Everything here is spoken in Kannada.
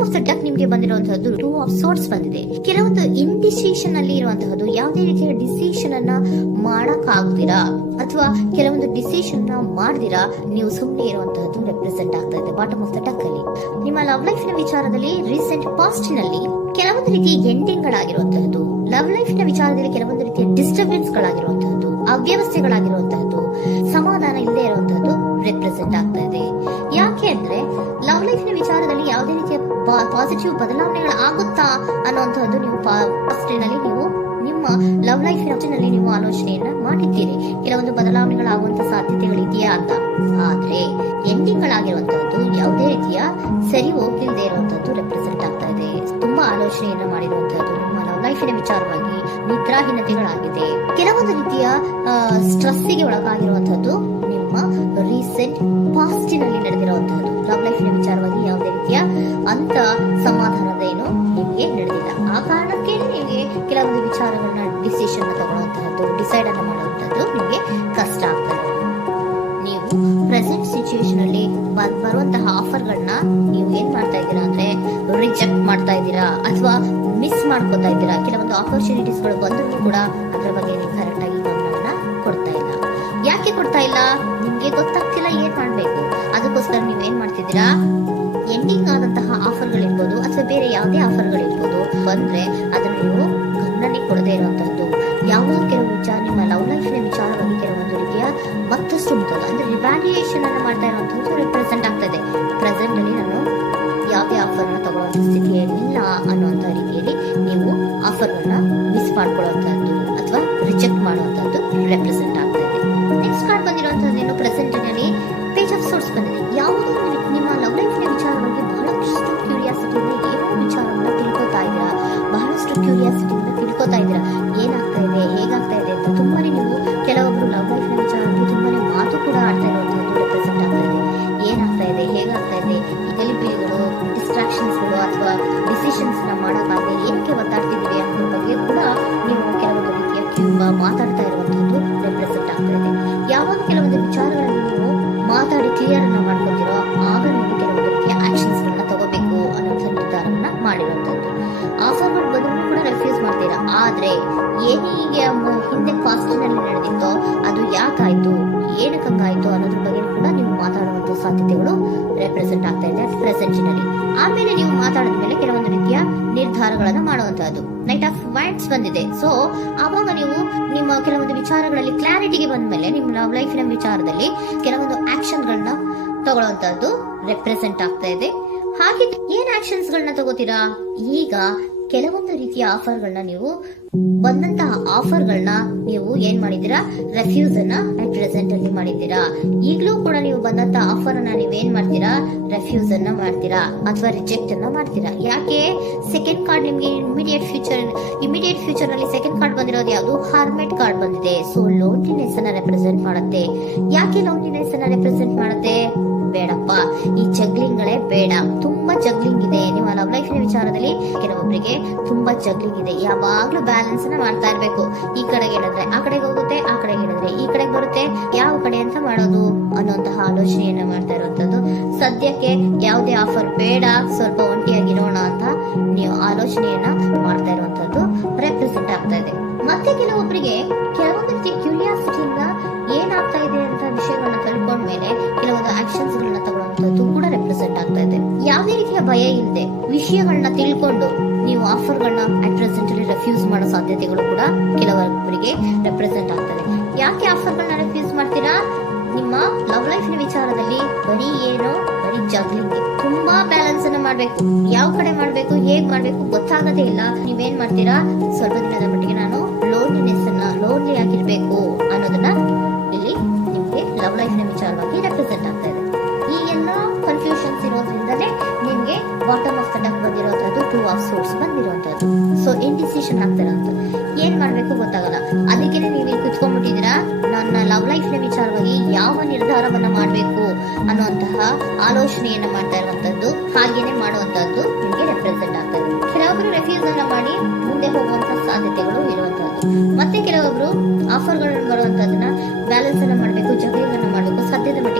ಬಾಟಮ್ ಆಫ್ ದ ಡಕ್ ನಿಮ್ಗೆ ಬಂದಿರುವಂತಹದ್ದು 2 ಆಫ್ ಸೋರ್ಟ್ಸ್ ಬಂದಿದೆ. ಕೆಲವೊಂದು ಇಂಡಿಸಿಷನ್ ಅಲ್ಲಿ ಇರುವಂತಹದ್ದು, ಯಾವುದೇ ರೀತಿಯ ಡಿಸಿಷನ್ ಅನ್ನ ಮಾಡಕ್ ಆಗ್ದಿರಾ ಅಥವಾ ಕೆಲವೊಂದು ಡಿಸಿಷನ್ ನ ಮಾಡ್ದಿರಾ ನೀವು ಸುಮ್ಮನೆ ಇರುವಂತಹದ್ದು ರೆಪ್ರೆಸೆಂಟ್ ಆಗ್ತಾ ಇದೆ ಬಾಟಮ್ ಆಫ್ ದ ಡಕ್ ಅಲ್ಲಿ. ನಿಮ್ಮ ಲವ್ ಲೈಫ್ ನ ವಿಚಾರದಲ್ಲಿ ರೀಸೆಂಟ್ ಪಾಸ್ಟ್ ನಲ್ಲಿ ಕೆಲವೊಂದು ರೀತಿಯ ಎಂಡಿಂಗ್ ಗಳಾಗಿರುವಂತಹದ್ದು, ಲವ್ ಲೈಫ್ ನ ವಿಚಾರದಲ್ಲಿ ಕೆಲವೊಂದು ರೀತಿಯ ಡಿಸ್ಟರ್ಬೆನ್ಸ್ ಗಳಾಗಿರುವಂತಹದ್ದು, ಅವ್ಯವಸ್ಥೆಗಳಾಗಿರುವಂತಹದ್ದು, ಸಮಾಧಾನ ಇಲ್ಲದೆ ಇರುವಂತಹದ್ದು ರೆಪ್ರೆಸೆಂಟ್ ಆಗ್ತಾ ಇದೆ. ಯಾಕೆ ಅಂದ್ರೆ ಲವ್ ಲೈಫ್ ನ ವಿಚಾರದಲ್ಲಿ ಯಾವುದೇ ರೀತಿಯ ಪಾಸಿಟಿವ್ ಬದಲಾವಣೆಗಳಾಗುತ್ತಾ ಅನ್ನುವಂತಹದ್ದು ನೀವು ಪಾಸ್ಟ್ ನಲ್ಲಿ ನೀವು ನಿಮ್ಮ ಲವ್ ಲೈಫ್ ನಲ್ಲಿ ನೀವು ಆಲೋಚನೆಯನ್ನ ಮಾಡಿದ್ದೀರಿ, ಕೆಲವೊಂದು ಬದಲಾವಣೆಗಳಾಗುವಂತ ಸಾಧ್ಯತೆಗಳಿದೆಯಾ ಅಂತ. ಆದ್ರೆ ಎಂಡಿಂಗ್ ಗಳಾಗಿರುವಂತಹದ್ದು ಯಾವುದೇ ರೀತಿಯ ಸರಿ ಹೋಗಿಲ್ಲದೆ ಇರುವಂತಹದ್ದು ರೆಪ್ರೆಸೆಂಟ್ ಆಗ್ತಾ ಇದೆ. ತುಂಬಾ ಆಲೋಚನೆಯನ್ನ ಮಾಡಿರುವಂತಹದ್ದು ನಿಮ್ಮ ಲವ್ ಲೈಫಿನ ವಿಚಾರವಾಗಿ ನಿದ್ರಾಹೀನತೆಗಳಾಗಿದೆ, ಕೆಲವೊಂದು ರೀತಿಯ ಸ್ಟ್ರೆಸ್ ಗೆ ಒಳಗಾಗಿರುವಂತಹದ್ದು ನಿಮ್ಮ ರೀಸೆಂಟ್ ಪಾಸ್ಟ್ ನಲ್ಲಿ ನಡೆದಿರುವಂತಹದ್ದು. ಲವ್ ಲೈಫಿನ ವಿಚಾರವಾಗಿ ಯಾವುದೇ ರೀತಿಯ ಅಂತ ಸಮಾಧಾನದ ಏನು ನಿಮಗೆ ನಡೆದಿಲ್ಲ. ಆ ಕಾರಣಕ್ಕೆ ನಿಮಗೆ ಕೆಲವೊಂದು ವಿಚಾರಗಳನ್ನ ಡಿಸಿಷನ್ ತಗೊಳ್ಳುವಂತಹದ್ದು, ಡಿಸೈಡ್ ಅನ್ನ ಮಾಡುವಂತಹದ್ದು ನಿಮಗೆ ಕಷ್ಟ ಆಗ್ತದೆ. ನೀವು ಪ್ರೆಸೆಂಟ್ ಸಿಚುವೇಶನ್ ಅಲ್ಲಿ ಬರುವಂತಹ ಆಫರ್ ಗಳನ್ನ ನೀವು ಏನ್ ಮಾಡ್ತಾ ಇದ್ದೀರಾ ಅಂದ್ರೆ ರಿಜೆಕ್ಟ್ ಮಾಡ್ತಾ ಇದ್ದೀರಾ ಅಥವಾ ಮಿಸ್ ಮಾಡ್ಕೋತಾ ಇದ್ದೀರಾ. ಕೆಲವೊಂದು ಆಪರ್ಚುನಿಟೀಸ್ ಗಳು ಬಂದರೂ ಕೂಡ ಅದರ ಬಗ್ಗೆ ನೀವು ಕರೆಕ್ಟ್ ಆಗಿ ಗಮನವನ್ನ ಕೊಡ್ತಾ ಇಲ್ಲ. ಯಾಕೆ ಕೊಡ್ತಾ ಇಲ್ಲ? ನಿಮ್ಗೆ ಗೊತ್ತಾಗ್ತಿಲ್ಲ ಏನ್ ಮಾಡ್ಬೇಕು. ಅದಕ್ಕೋಸ್ಕರ ನೀವ್ ಏನ್ ಮಾಡ್ತಿದ್ದೀರಾ, ಎಂಡಿಂಗ್ ಆದಂತಹ ಆಫರ್ ಗಳಿರ್ಬೋದು ಅಥವಾ ಬೇರೆ ಯಾವುದೇ ಆಫರ್ ಗಳಿರ್ಬೋದು ಬಂದ್ರೆ ಅದನ್ನ ನೀವು ಗಮನನೇ ಕೊಡದೇ ಇರುವಂತಹದ್ದು. ಯಾವ ಕೆಲವು ವಿಚಾರ ನಿಮ್ಮ ಲವ್ ಲೈಫ್ ನ ವಿಚಾರವಾಗಿ ಕೆಲವೊಂದು ರೀತಿಯ ಮತ್ತಷ್ಟು ಅಂದ್ರೆ ರಿವ್ಯಾಲ್ಯೂಯೇಷನ್ ಅನ್ನ ಮಾಡ್ತಾ ಇರುವಂತಹದ್ದು ರೆಪ್ರೆಸೆಂಟ್ ಆಗ್ತದೆ. ಪ್ರೆಸೆಂಟ್ ಅಲ್ಲಿ ನಾನು ಯಾವುದೇ ಆಫರ್ ನ ತಗೊಳ್ಳುವಂತ ಸ್ಥಿತಿಯಲ್ಲಿಲ್ಲ ಅನ್ನುವಂತ ರೀತಿಯಲ್ಲಿ ನೀವು ಆಫರ್ ಗಳನ್ನ ಮಿಸ್ ಮಾಡ್ಕೊಳ್ಳುವಂತಹದ್ದು ಅಥವಾ ರಿಜೆಕ್ಟ್ ಮಾಡುವಂತಹದ್ದು ರೆಪ್ರೆಸೆಂಟ್ ಆಗ್ತಾ ಇದೆ. ನೆಕ್ಸ್ಟ್ ಕಾರ್ಡ್ ಬಂದಿರುವಂತಹದ್ದು ಪ್ರೆಸೆಂಟ್ ನಲ್ಲಿ ಪೇಜ್ ಆಫ್ ಸೋರ್ಟ್ಸ್ ಬಂದಿದೆ. ಯಾವುದೋ ನಿಮ್ಮ ಲವ್ ಲೈಫ್ ನ ವಿಚಾರವಾಗಿ ಬಹಳಷ್ಟು ಕ್ಯೂರಿಯಾಸಿಟಿಯಿಂದ ಏನೋ ವಿಚಾರವನ್ನ ತಿಳ್ಕೊತಾ ಇದ್ದೀರಾ, ಬಹಳಷ್ಟು ಕ್ಯೂರಿಯಾಸಿಟಿಯಿಂದ ತಿಳ್ಕೊತಾ ಇದ್ದೀರಾ ಏನಾಗ್ತಾ ಇದೆ, ಹೇಗಾಗ್ತಾ ಇದೆ ಅಂತ. ತುಂಬಾನೇ ನೀವು ಕೆಲವೊಬ್ರು ಲವ್ ಲೈಫ್ ನ ವಿಚಾರವಾಗಿ ತುಂಬಾನೇ ಮಾತು ಕೂಡ ಆಡ್ತಾ ಇರುವಂತಹದ್ದು ರೆಪ್ರೆಸೆಂಟ್ ಆಗ್ತಾ ಇದೆ. ಏನಾಗ್ತಾ ಇದೆ, ಹೇಗಾಗ್ತಾ ಇದೆ, ಈ ಗಲಿಬಿಲಿಗಳು, ಡಿಸ್ಟ್ರಾಕ್ಷನ್ಸ್ ಗಳು ಅಥವಾ ಡಿಸಿಷನ್ಸ್ ನ ಮಾಡೋಕ್ಕಾಗದೆ ಏನಕ್ಕೆ ಒತ್ತಾಡ್ತಿದ್ದೀವಿ ಅನ್ನೋ ಬಗ್ಗೆ ಕೂಡ ನೀವು ಕೆಲವೊಂದು ರೀತಿಯ ಮಾತಾಡ್ತಾ ಇರುವಂತಹದ್ದು ರೆಪ್ರೆಸೆಂಟ್ ಆಗ್ತಾ ಇದೆ. ಯಾವಾಗ ಕೆಲವೊಂದು ವಿಚಾರಗಳನ್ನು ನೀವು ಮಾತಾಡಿ ಕ್ಲಿಯರ್ ಅನ್ನ ಮಾಡ್ಕೊತಿರೋ ಆಗ ನೀವು ಕೆಲವೊಂದು ರೀತಿಯ ಆಕ್ಷನ್ಸ್ ಗಳನ್ನ ತಗೋಬೇಕು ಅನ್ನೋಂಥ ನಿರ್ಧಾರವನ್ನ ಮಾಡಿರುವಂತದ್ದು. ಆಫರ್ಗಳು ಬಂದರೂ ಕೂಡ ರೆಫ್ಯೂಸ್ ಮಾಡ್ತೀರಾ. ಆದ್ರೆ ಏನೀಗೆ ಹಿಂದೆ ಪಾಸ್ಟ್ ನಲ್ಲಿ ನಡೆದಿತ್ತೋ ಅದು ಯಾಕಾಯ್ತು, ಏನಕ್ಕಾಯ್ತು ಅನ್ನೋದ್ರ ಬಗ್ಗೆ ಕೂಡ ನೀವು ಮಾತಾಡುವಂತ ಸಾಧ್ಯತೆಗಳು ರೆಪ್ರೆಸೆಂಟ್ ಆಗ್ತಾ ಇದೆ ಪ್ರೆಸೆಂಟ್ ನಲ್ಲಿ. ಆಮೇಲೆ ನೀವು ಮಾತಾಡಿದ ಮೇಲೆ ಕೆಲವೊಂದು ರೀತಿಯ ನಿರ್ಧಾರಗಳನ್ನ ಮಾಡುವಂತಹದ್ದು. ನೈಟ್ ಆಫ್ ವೈಟ್ಸ್ ಬಂದಿದೆ. ಸೊ ಆವಾಗ ನೀವು ನಿಮ್ಮ ಕೆಲವೊಂದು ವಿಚಾರಗಳಲ್ಲಿ ಕ್ಲಾರಿಟಿಗೆ ಬಂದ ಮೇಲೆ ನಿಮ್ಮ ಲವ್ ಲೈಫ್ ನ ವಿಚಾರದಲ್ಲಿ ಕೆಲವೊಂದು ಆಕ್ಷನ್ ಗಳನ್ನ ತಗೊಳ್ಳುವಂತಹದ್ದು ರೆಪ್ರೆಸೆಂಟ್ ಆಗ್ತಾ ಇದೆ. ಹಾಗೆ ಏನ್ ಆಕ್ಷನ್ಸ್ ಗಳನ್ನ ತಗೋತೀರಾ? ಈಗ ಕೆಲವೊಂದು ರೀತಿಯ ಆಫರ್ ಗಳನ್ನ ನೀವು ಬಂದಂತಹ ಆಫರ್ ಗಳನ್ನ ನೀವು ಏನ್ ಮಾಡಿದ್ದೀರಾ, ರೆಫ್ಯೂಸ್ ಅನ್ನ ಪ್ರೆಸೆಂಟ್ ಅಲ್ಲಿ ಮಾಡಿದ್ದೀರಾ. ಈಗಲೂ ಕೂಡ ನೀವು ಬಂದಂತಹ ಆಫರ್ ಅನ್ನ ನೀವೇನ್ ಮಾಡ್ತೀರಾ, ರೆಫ್ಯೂಸ್ ಅನ್ನ ಮಾಡ್ತೀರಾ ಅಥವಾ ರಿಜೆಕ್ಟ್ ಅನ್ನ ಮಾಡ್ತೀರಾ. ಯಾಕೆ? ಸೆಕೆಂಡ್ ಕಾರ್ಡ್ ನಿಮ್ಗೆ ಇಮಿಡಿಯೇಟ್ ಫ್ಯೂಚರ್ ನಲ್ಲಿ ಸೆಕೆಂಡ್ ಕಾರ್ಡ್ ಬಂದಿರೋದು ಯಾವುದು, ಹಾರ್ಮೆಟ್ ಕಾರ್ಡ್ ಬಂದಿದೆ. ಸೊ ಲೋನ್ಲಿನೆಸ್ ಅನ್ನ ರೆಪ್ರೆಸೆಂಟ್ ಮಾಡುತ್ತೆ. ಯಾಕೆ ಲೋನ್ಲಿನೆಸ್ ಅನ್ನ ರೆಪ್ರೆಸೆಂಟ್ ಮಾಡುತ್ತೆ? ಬೇಡಪ್ಪ, ಈ ಜಗ್ಲಿಂಗ್ ಗಳೇ ಬೇಡ. ತುಂಬಾ ಜಗ್ಲಿಂಗ್ ಇದೆ ನಿಮ್ಮ ಲವ್ ಲೈಫ್ ನ ವಿಚಾರದಲ್ಲಿ. ಕೆಲವೊಬ್ಬರಿಗೆ ತುಂಬಾ ಜಗ್ಲಿಂಗ್ ಇದೆ. ಯಾವಾಗ್ಲೂ ಬ್ಯಾಲೆನ್ಸ್ ನ ಮಾಡ್ತಾ ಇರ್ಬೇಕು. ಈ ಕಡೆಗೆ ಹೇಳಿದ್ರೆ ಆ ಕಡೆಗೆ ಹೋಗುತ್ತೆ, ಆ ಕಡೆಗೆ ಹೇಳಿದ್ರೆ ಈ ಕಡೆಗೆ ಬರುತ್ತೆ. ಯಾವ ಕಡೆ ಅಂತ ಮಾಡೋದು ಅನ್ನುವಂತಹ ಆಲೋಚನೆಯನ್ನ ಮಾಡ್ತಾ ಇರುವಂತದ್ದು. ಸದ್ಯಕ್ಕೆ ಯಾವುದೇ ಆಫರ್ ಬೇಡ, ಸ್ವಲ್ಪ ಒಂಟಿಯಾಗಿರೋಣ ಅಂತ ನೀವು ಆಲೋಚನೆಯನ್ನ ಮಾಡ್ತಾ ಇರುವಂತದ್ದು ರೆಪ್ರೆಸೆಂಟ್ ಆಗ್ತಾ ಇದೆ. ಮತ್ತೆ ಕೆಲವೊಬ್ಬರಿಗೆ ಕೆಲವೊಂದು ರೀತಿಯ ಕ್ಯೂರಿಯಾಸಿಟಿಯಿಂದ ಏನಾಗ್ತಾ ಇದೆ ಅಂತ ವಿಷಯಗಳನ್ನ ತಿಳ್ಕೊಂಡ್ಮೇಲೆ ಕೆಲವೊಂದು ಆಕ್ಷನ್ಸ್ ಗಳನ್ನ ತಗೊಳ್ಳುವಂತದ್ದು ಕೂಡ ರೆಪ್ರೆಸೆಂಟ್ ಆಗ್ತಾ ಇದೆ. ಯಾವುದೇ ರೀತಿಯ ಭಯ ಇಲ್ಲದೆ ವಿಷಯಗಳನ್ನ ತಿಳ್ಕೊಂಡು ನೀವು ಆಫರ್ ಗಳನ್ನ ಅಟ್ ಪ್ರೆಸೆಂಟ್ ಅಲ್ಲಿ ರೆಫ್ಯೂಸ್ ಮಾಡೋ ಸಾಧ್ಯತೆಗಳು ಕೂಡ ಕೆಲವೊಬ್ಬರಿಗೆ ರೆಪ್ರೆಸೆಂಟ್ ಆಗ್ತದೆ. ಯಾಕೆ ಆಫರ್ ಗಳನ್ನ ರೆಫ್ಯೂಸ್ ಮಾಡ್ತೀರಾ? ನಿಮ್ಮ ಲವ್ ಲೈಫ್ ನ ವಿಚಾರದಲ್ಲಿ ಬರೀ ಜಗ್ಲಿಂಗ್, ತುಂಬಾ ಬ್ಯಾಲೆನ್ಸ್ ಅನ್ನ ಮಾಡ್ಬೇಕು. ಯಾವ ಕಡೆ ಮಾಡ್ಬೇಕು, ಹೇಗ್ ಮಾಡ್ಬೇಕು ಗೊತ್ತಾಗದೇ ಇಲ್ಲ. ನೀವೇನ್ ಮಾಡ್ತೀರಾ, ಸ್ವಲ್ಪ ದಿನದ ಮಟ್ಟಿಗೆ ನಾನು ಲೋನ್ಲಿ ಆಗಿರ್ಬೇಕು ಅನ್ನೋದನ್ನ ಇಲ್ಲಿ ನಿಮ್ಗೆ ಲವ್ ಲೈಫ್ ನ ವಿಚಾರವಾಗಿ ರೆಪ್ರೆಸೆಂಟ್ ಆಗ್ತಾ ಇದೆ. ಈ ಎಲ್ಲಾ ಕನ್ಫ್ಯೂಷನ್ಸ್ ಇರೋದ್ರಿಂದಲೇ ನಿಮ್ಗೆ ಬಾಟಮ್ ಆಫ್ ದ ಡಕ್ ಬಂದಿರುವಂತದ್ದು, 2 ಆಫ್ ಸೋರ್ಟ್ಸ್ ಬಂದಿರುವಂತದ್ದು. ಸೊ ಇಂಡಿಸಿಷನ್ ಆಗ್ತಿರೋಂಥದ್ದು, ಏನ್ ಮಾಡ್ಬೇಕು ಗೊತ್ತಾಗಲ್ಲ. ಅದಕ್ಕೆ ನೀವು ಕುತ್ಕೊಂಡ್ಬಿಟ್ಟಿದ್ದೀರಾ, ನನ್ನ ಲವ್ ಲೈಫ್ ನ ವಿಚಾರವಾಗಿ ಯಾವ ನಿರ್ಧಾರವನ್ನ ಮಾಡ್ಬೇಕು ಅನ್ನುವಂತಹ ಆಲೋಚನೆಯನ್ನ ಮಾಡ್ತಾ ಇರುವಂತದ್ದು, ಹಾಗೇನೆ ಮಾಡುವಂತದ್ದು ನಿಮ್ಗೆ ರೆಪ್ರೆಸೆಂಟ್ ಆಗ್ತದೆ. ಕೆಲವೊಬ್ರು ರೆಫ್ಯೂಸ್ ಅನ್ನ ಮಾಡಿ ಮುಂದೆ ಹೋಗುವಂತಹ ಸಾಧ್ಯತೆಗಳು ಇರುವಂತಹದ್ದು. ಮತ್ತೆ ಕೆಲವೊಬ್ರು ಆಫರ್ ಗಳು ಬರುವಂತದನ್ನ ಬ್ಯಾಲೆನ್ಸ್ ಅನ್ನ ಮಾಡ್ಬೇಕು, ಜಗಳಿಗಳನ್ನ ಮಾಡ್ಬೇಕು, ಸದ್ಯದ ಮಟ್ಟಿಗೆ